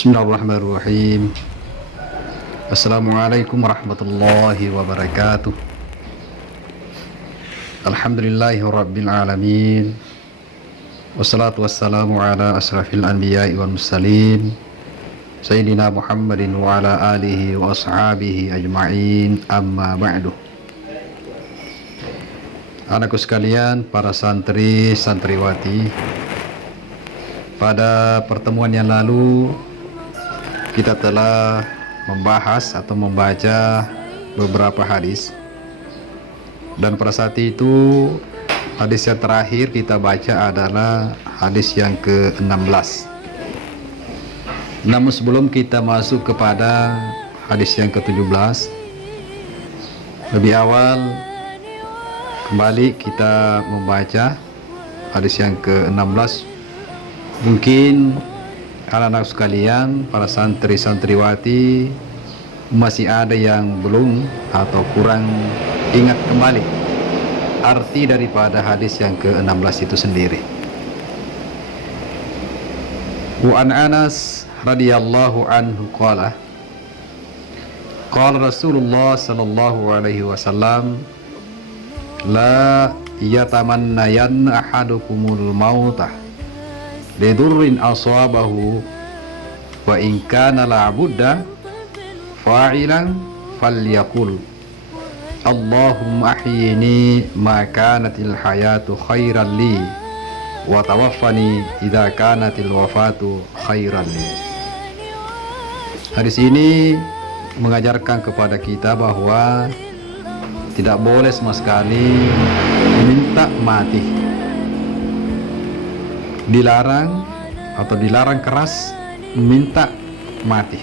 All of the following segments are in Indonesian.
Bismillahirrahmanirrahim. Assalamualaikum warahmatullahi wabarakatuh. Alhamdulillahirabbil alamin. Wassalatu wassalamu ala asrafil anbiya'i wal mursalin Sayyidina Muhammadin wa ala alihi wa ashabihi ajma'in, amma ba'du. Anakku sekalian, para santri santriwati, pada pertemuan yang lalu kita telah membahas atau membaca beberapa hadis, dan pada saat itu hadis yang terakhir kita baca adalah hadis yang ke-16. Namun sebelum kita masuk kepada hadis yang ke-17, lebih awal kembali kita membaca hadis yang ke-16. Mungkin anak-anak sekalian, para santri-santriwati, masih ada yang belum atau kurang ingat kembali arti daripada hadis yang ke-16 itu sendiri. Wa an Anas radhiyallahu anhu qala Rasulullah sallallahu alaihi wasallam, la yatamannayanna ahadukumul mautah lidurrin aswabahu wa in kana la budda fa'ilan falyaqul Allahumma ahyini ma kanatil hayatu khairan li wa tawaffani idza kanatil wafatu khairan li. Hadis ini mengajarkan kepada kita bahwa tidak boleh sama sekali minta mati. Dilarang atau dilarang keras minta mati.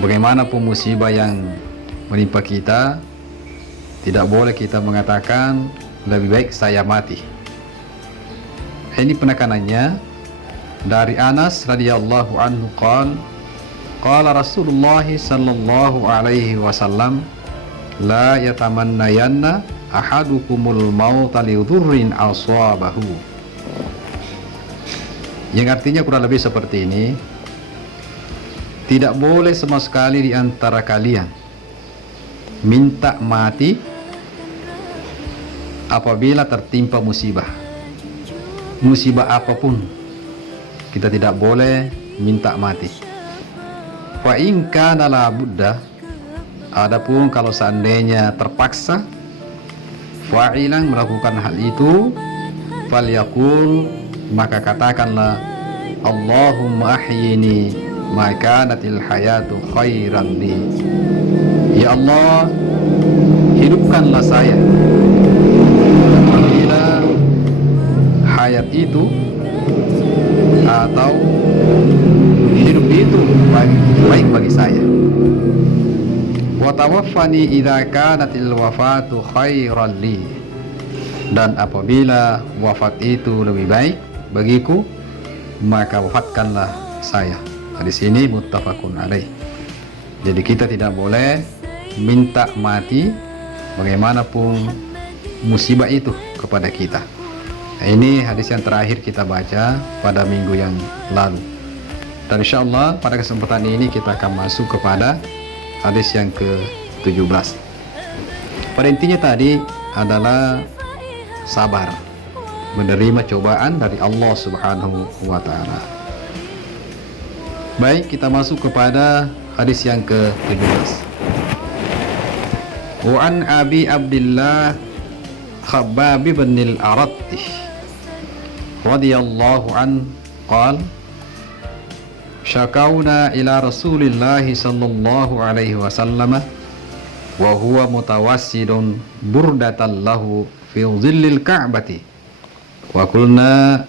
Bagaimanapun musibah yang menimpa kita, tidak boleh kita mengatakan lebih baik saya mati. Ini penekanannya dari Anas radhiyallahu anhu qala Rasulullah sallallahu alaihi wasallam, la yatamannayanna ahadukumul mauta lidurrin aswabahu. Yang artinya kurang lebih seperti ini: tidak boleh sama sekali di antara kalian minta mati apabila tertimpa musibah. Musibah apapun kita tidak boleh minta mati. Fa in kana la budda, adapun kalau seandainya terpaksa, fa'ilan melakukan hal itu, falyaqul, maka katakanlah Allahumma ahyini ma kanatil hayatu khairan li. Ya Allah, hidupkanlah saya apabila hayat itu atau hidup itu baik bagi saya. Wa tawaffani idza kanatil wafatu khairan li, dan apabila wafat itu lebih baik bagiku, maka wafatkanlah saya. Hadis ini muttafaqun alaih. Jadi kita tidak boleh minta mati bagaimanapun musibah itu kepada kita. Nah, ini hadis yang terakhir kita baca pada minggu yang lalu. Dan insyaallah pada kesempatan ini kita akan masuk kepada hadis yang ke-17. Pada intinya tadi adalah sabar menerima cobaan dari Allah Subhanahu wa taala. Baik, kita masuk kepada hadis yang ke-17. Wa an Abi Abdullah Khabbab bin al-Aratti radhiyallahu an qala syakawna ila Rasulillah sallallahu alaihi wasallam wa huwa mutawassidun burdatan lahu fi dhillil ka'bati wa qulna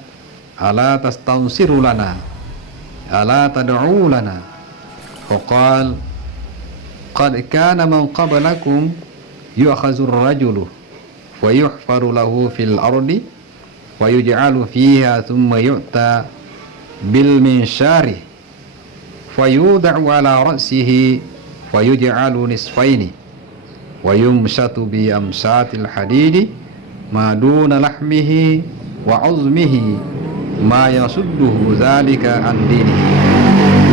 ala tastansiru lana ala tad'u lana faqal qad kana man qablakum yu'khadhu ar-rajulu wa yuhfaru lahu fil ardi wa yuj'alu fiha thumma yu'ta bil minshari fayud'u ala ra'sihi fayuj'alu nisfaini wa yumshatu bi amsatil hadidi ma duna lahmihi wa uzmihi ma yasudduhu dzalika an dinihi.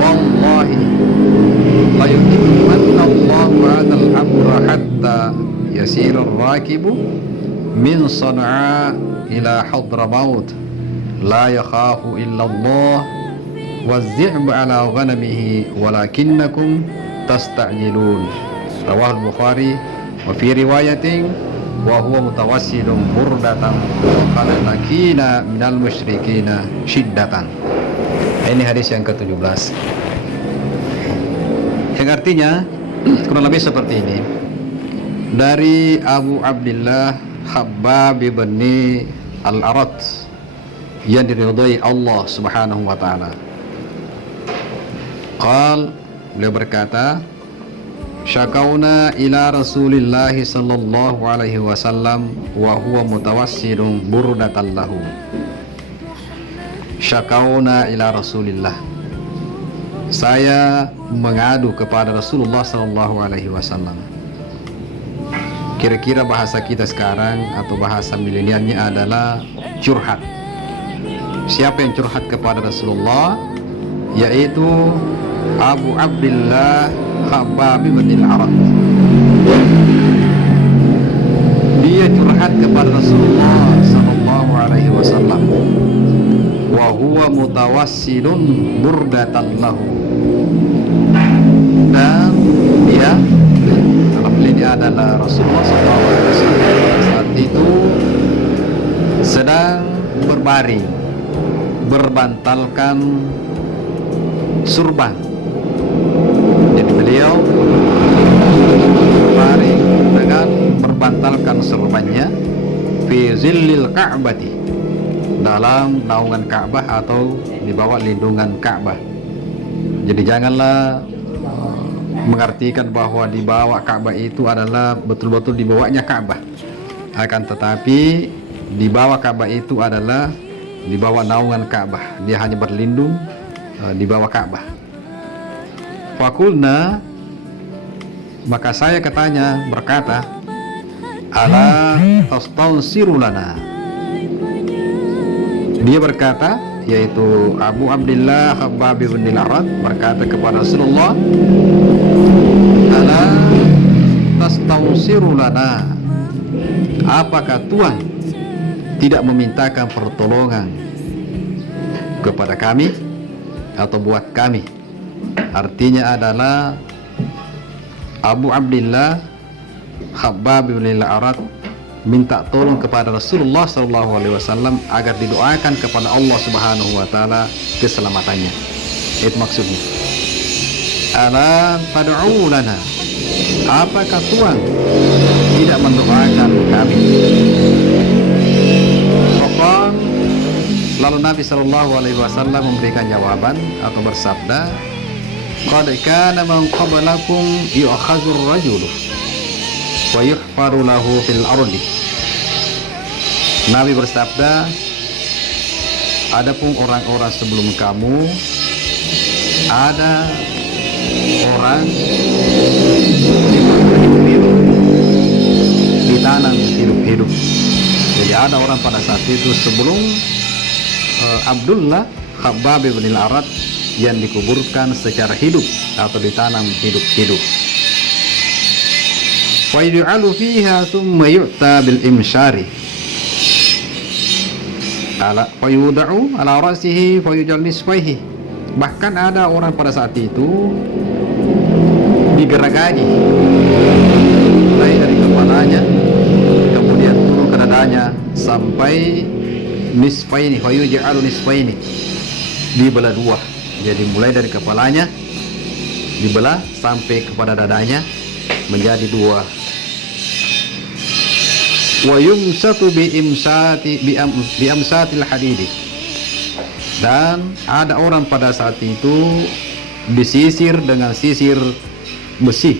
wallahi la yutimmanna Allahu hadzal amra hatta yasir ar-rakibu min Sana'a ila Hadramaut la yakhafu illa Allah waz-zi'b ala ghanamihi walakinnakum tasta'jilun. Rawahul Bukhari wa fi riwayatin wa huwa mutawassilun burdatan wa qad lakina minal musyrikina syiddatan. Ini hadis yang ke-17 yang artinya kurang lebih seperti ini. Dari Abu Abdillah Khabbab bin Al-Arat yang diridhai Allah Subhanahu wa taala. Beliau berkata, syakauna ila Rasulillah sallallahu alaihi wasallam wa huwa mutawassilun burdatan lahu. Syakauna ila Rasulillah, saya mengadu kepada Rasulullah sallallahu alaihi wasallam. Kira-kira bahasa kita sekarang atau bahasa milenialnya adalah curhat. Siapa yang curhat kepada Rasulullah? Yaitu Abu Abdillah Khabbab bin Al-Arat. Dia curhat kepada Rasulullah sallallahu alaihi wasallam wa huwa mutawassilun burdatan lahu. Dan dia, dalam ini adalah Rasulullah sallallahu alaihi wasallam saat itu sedang berbaring berbantalkan surban. Jadi beliau berbaring dengan berbantalkan surbannya fi zillil Ka'bati, dalam naungan Ka'bah atau di bawah lindungan Ka'bah. Jadi janganlah mengartikan bahwa di bawah Ka'bah itu adalah betul-betul di bawahnya Ka'bah. Akan tetapi di bawah Ka'bah itu adalah di bawah naungan Ka'bah. Dia hanya berlindung di bawah Ka'bah. Fakulna, maka saya berkata, ala tastansiru lana. Dia berkata, yaitu Abu Abdillah Khabbab bin Al-Arat berkata kepada Rasulullah, ala tastansiru lana, apakah Tuhan tidak memintakan pertolongan kepada kami atau buat kami? Artinya adalah Abu Abdillah Khabbab bin Al-Arat minta tolong kepada Rasulullah SAW agar didoakan kepada Allah Subhanahu wa taala keselamatannya. Itu maksudnya. Ala tad'u lana, apakah Tuhan tidak mendoakan kami? Lalu Nabi SAW memberikan jawaban atau bersabda, qad kana man qablakum yu'khadzur rajulu wa yuhfaru lahu fil ardi. Nabi bersabda, adapun orang-orang sebelum kamu, ada orang ditanam hidup-hidup. Jadi ada orang pada saat itu sebelum Abdullah Khabbab bin Al-Arat yang dikuburkan secara hidup atau ditanam hidup-hidup. Wa yuj'alu fiha thumma yu'ta bil imsyari. Fa yud'u ala ra'sihi fa yuj'al nisfaihi. Bahkan ada orang pada saat itu digeragaji mulai dari kepalanya kemudian turun ke dadanya sampai nisfaini, fa yuj'alu nisfaini, dibelah dua. Jadi mulai dari kepalanya dibelah sampai kepada dadanya menjadi dua. Wa yumsatu bi amsatil hadidi. Dan ada orang pada saat itu disisir dengan sisir besi,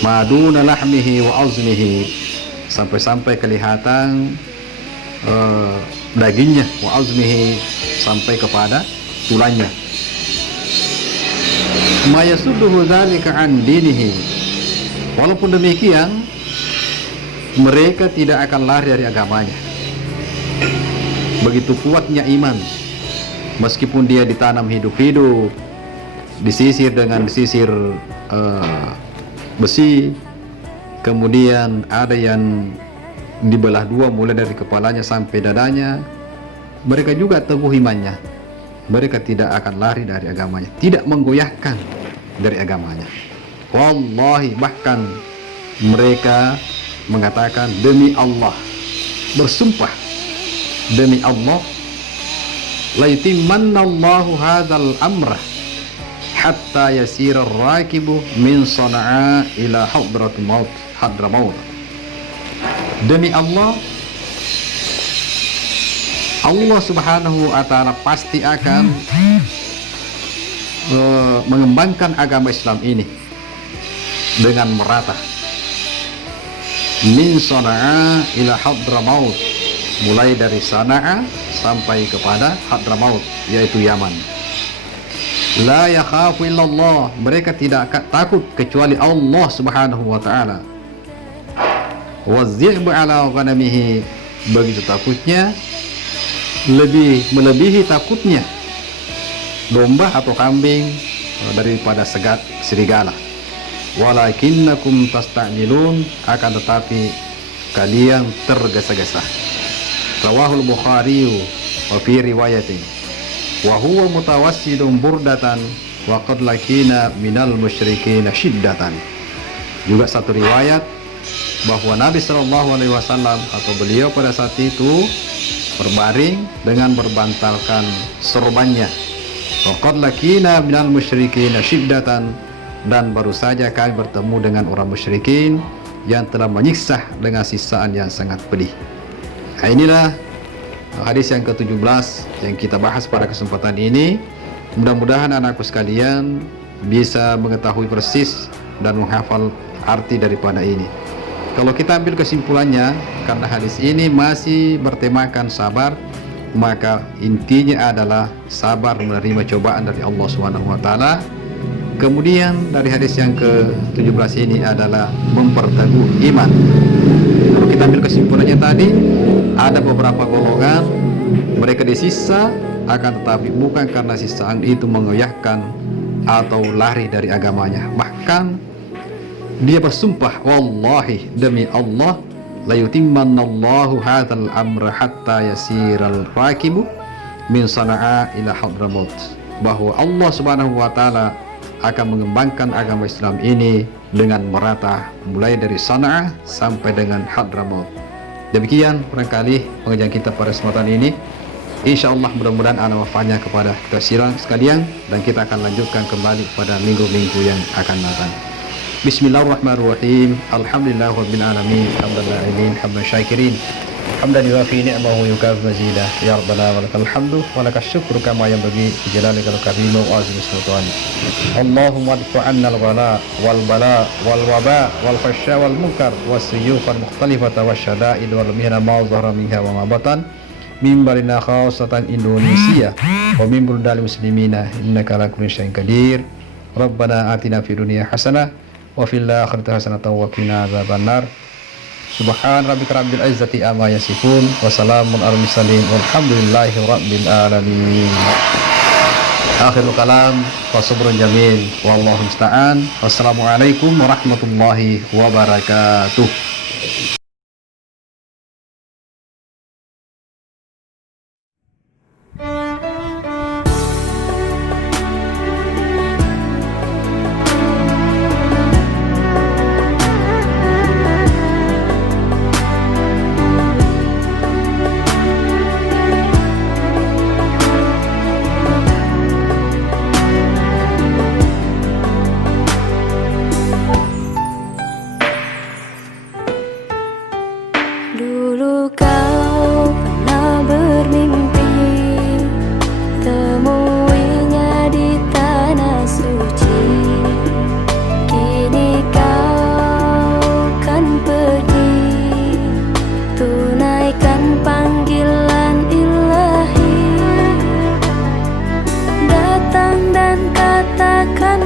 maduna lahmihi wa azmihi, sampai-sampai kelihatan dagingnya, wa azmihi, sampai kepada tulangnya. Ma yasudduhu dzalika an dinihi. Walaupun demikian mereka tidak akan lari dari agamanya. Begitu kuatnya iman meskipun dia ditanam hidup-hidup, disisir dengan disisir besi, kemudian ada yang dibelah dua mulai dari kepalanya sampai dadanya, mereka juga teguh imannya. Mereka tidak akan lari dari agamanya, tidak menggoyahkan dari agamanya. Wallahi, bahkan mereka mengatakan demi Allah, bersumpah demi Allah, la yutimannallahu hadzal amra hatta yasira ar-rakibu min Sana'a ila Hadramaut. Demi Allah, Allah subhanahu wa ta'ala pasti akan mengembangkan agama Islam ini dengan merata. Min Sana'a ila Hadramaut, mulai dari Sana'a sampai kepada Hadramaut, yaitu Yaman. La yakhafu illallah, mereka tidak takut kecuali Allah subhanahu wa ta'ala. Wadzi'bu ala ghanamihi, begitu takutnya, melebihi takutnya domba atau kambing daripada serigala. Walakinnakum tasta'jilun, akan tetapi kalian tergesa-gesa. Rawahul Bukhari wa fi riwayatin wa huwa mutawassidun burdatan wa qad lakina minal musyrikin syiddatan. Juga satu riwayat bahwa Nabi SAW atau beliau pada saat itu berbaring dengan berbantalkan sorbannya. Wa qad lakina minal musyrikin syiddatan, dan baru saja kami bertemu dengan orang musyrikin yang telah menyiksa dengan siksaan yang sangat pedih. Nah, inilah hadis yang ke-17 yang kita bahas pada kesempatan ini. Mudah-mudahan anakku sekalian bisa mengetahui persis dan menghafal arti daripada ini. Kalau kita ambil kesimpulannya, karena hadis ini masih bertemakan sabar, maka intinya adalah sabar menerima cobaan dari Allah SWT. Kemudian dari hadis yang ke-17 ini adalah memperteguh iman. Kalau kita ambil kesimpulannya tadi, ada beberapa golongan mereka disiksa, akan tetapi bukan karena siksaan itu mengoyahkan atau lari dari agamanya. Bahkan dia bersumpah, wallahi, demi Allah, la yutimmannallahu hadzal amra hatta yasiral rakibu min Sana'a ila Hadramaut, bahwa Allah Subhanahu wa taala akan mengembangkan agama Islam ini dengan merata mulai dari Sana'a sampai dengan Hadramaut. Demikian barangkali pengajian kita pada kesempatan ini. Insyaallah mudah-mudahan ada manfaatnya kepada kita sekalian, dan kita akan lanjutkan kembali pada minggu-minggu yang akan datang. Bismillahirrahmanirrahim. Alhamdulillahirabbil alamin. Hamdalillahil hamdan syakirin. Hamdan yuwafi ni'amahu yukafi mazidah. Ya rabbana walakal hamdu walakal syukru kama yanbaghi bijalalika al-karim wa azimi sultani. Allahumma adfa 'anna al-ghala wal bala wal waba wal fahsya wal munkar was suyuf al mukhtalifata wasyada'id wal mihna ma dhahara minha wa ma batan min balina khassatan Indonesia wa min buldal muslimina innaka ala kulli syai'in qadir. Rabbana atina fid dunya hasanah wa fil akhirati hasanatan wa qina adzabannar. Subhan rabbika rabbil izzati amma yasifun wa salamun alal mursalin walhamdulillahi rabbil alamin. Akhirul kalam wa sabrun jamil wallahu musta'an. Wassalamualaikum warahmatullahi wabarakatuh. Dulu kau pernah bermimpi temuinya di tanah suci. Kini kau kan pergi tunaikan panggilan ilahi. Datang dan katakan